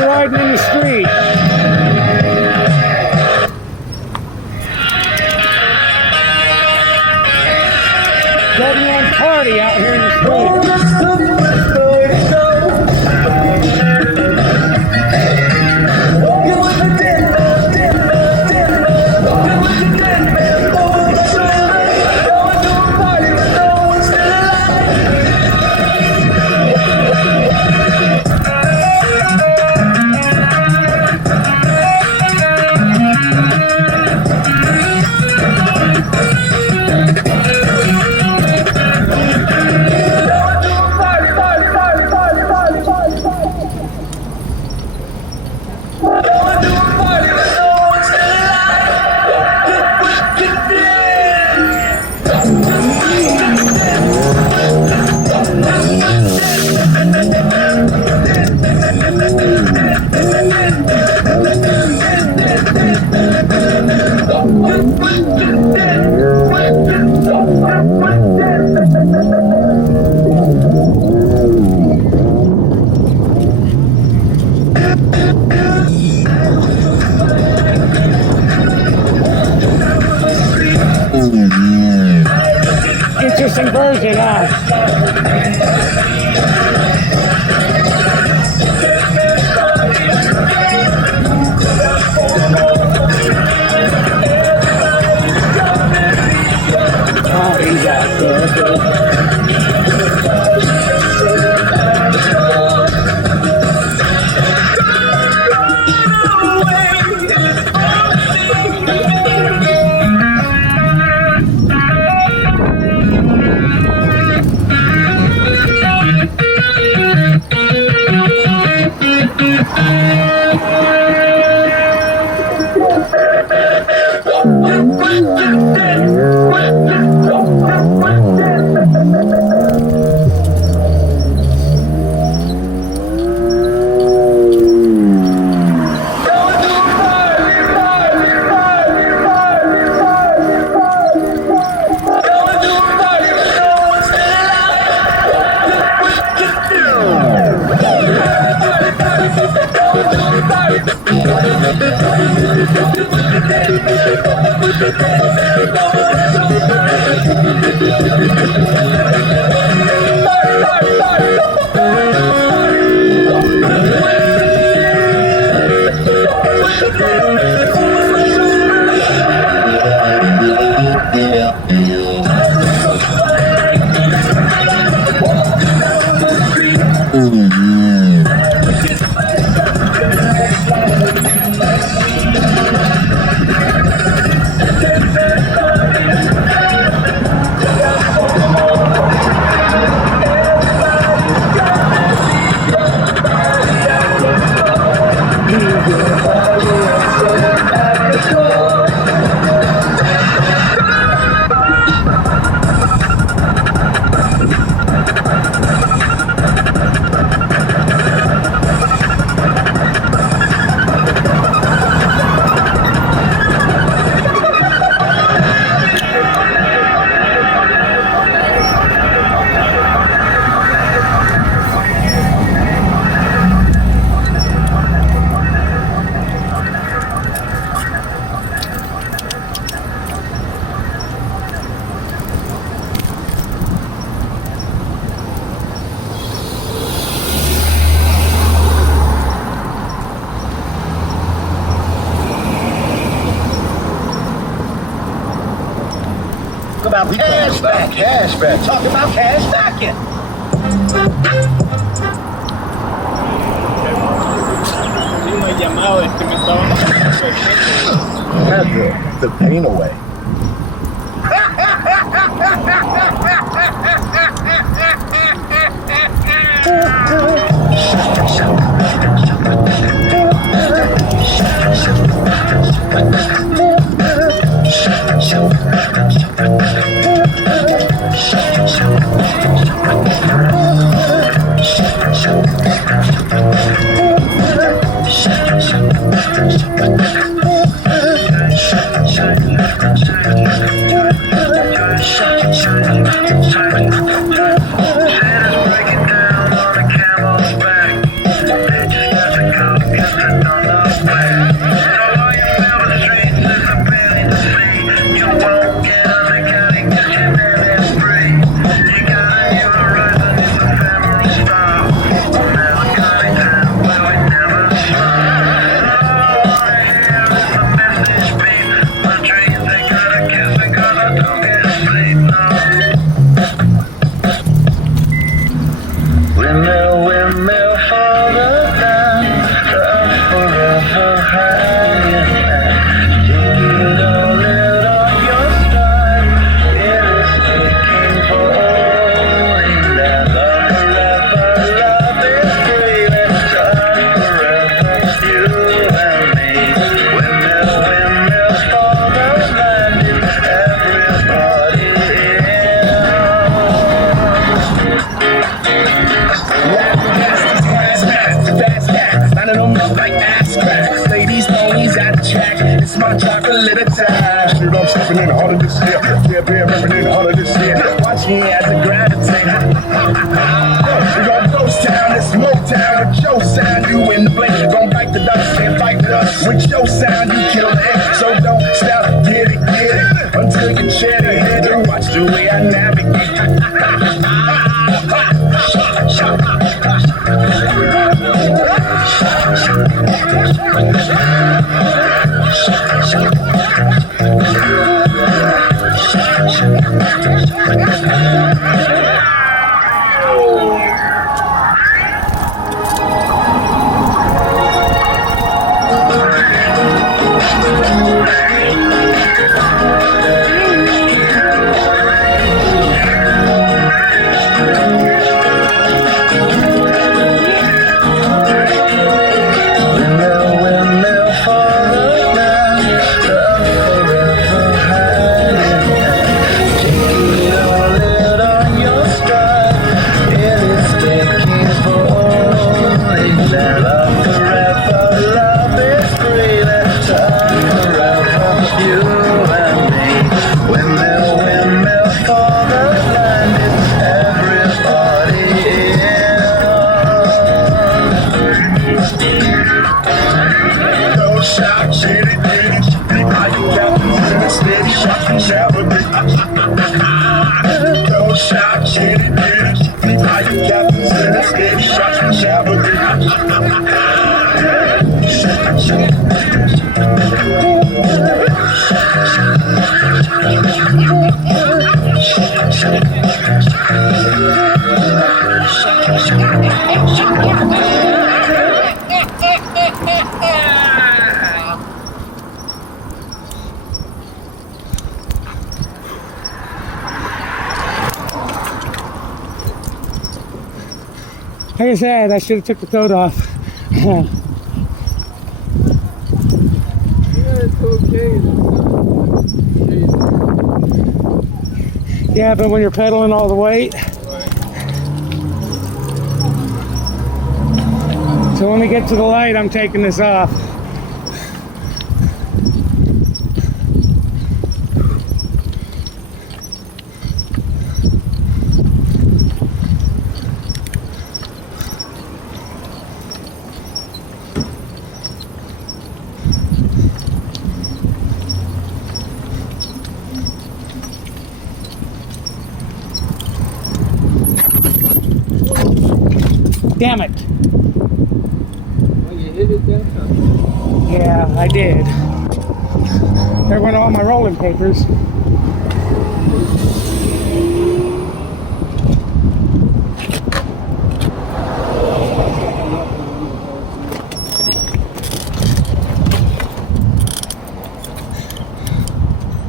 for riding in the street. Everyone party out here in the street. Interesting version, Oh, he's out there. About cash back. Talk about cash backing. Have the pain away. time. Shit, I'm stepping in the heart of this year. Yeah, been repping in the heart of this year. Watch me as I gravitate. We gon' ghost town, this Motown with your sound. You in the blink, gon' bite the dust and fight with us. With your sound, you kill the air. So don't stop, get it, until you chat it. Head and watch the way I navigate. Don't shout, shit it, bitch. Be by your captains in the steady shots and shower. Like I said, I should have took the coat off. Yeah, it's okay. Yeah, but when you're pedaling all the weight. So when we get to the light, I'm taking this off. Damn it. Oh, you hit it that time? Yeah, I did. There went all my rolling papers.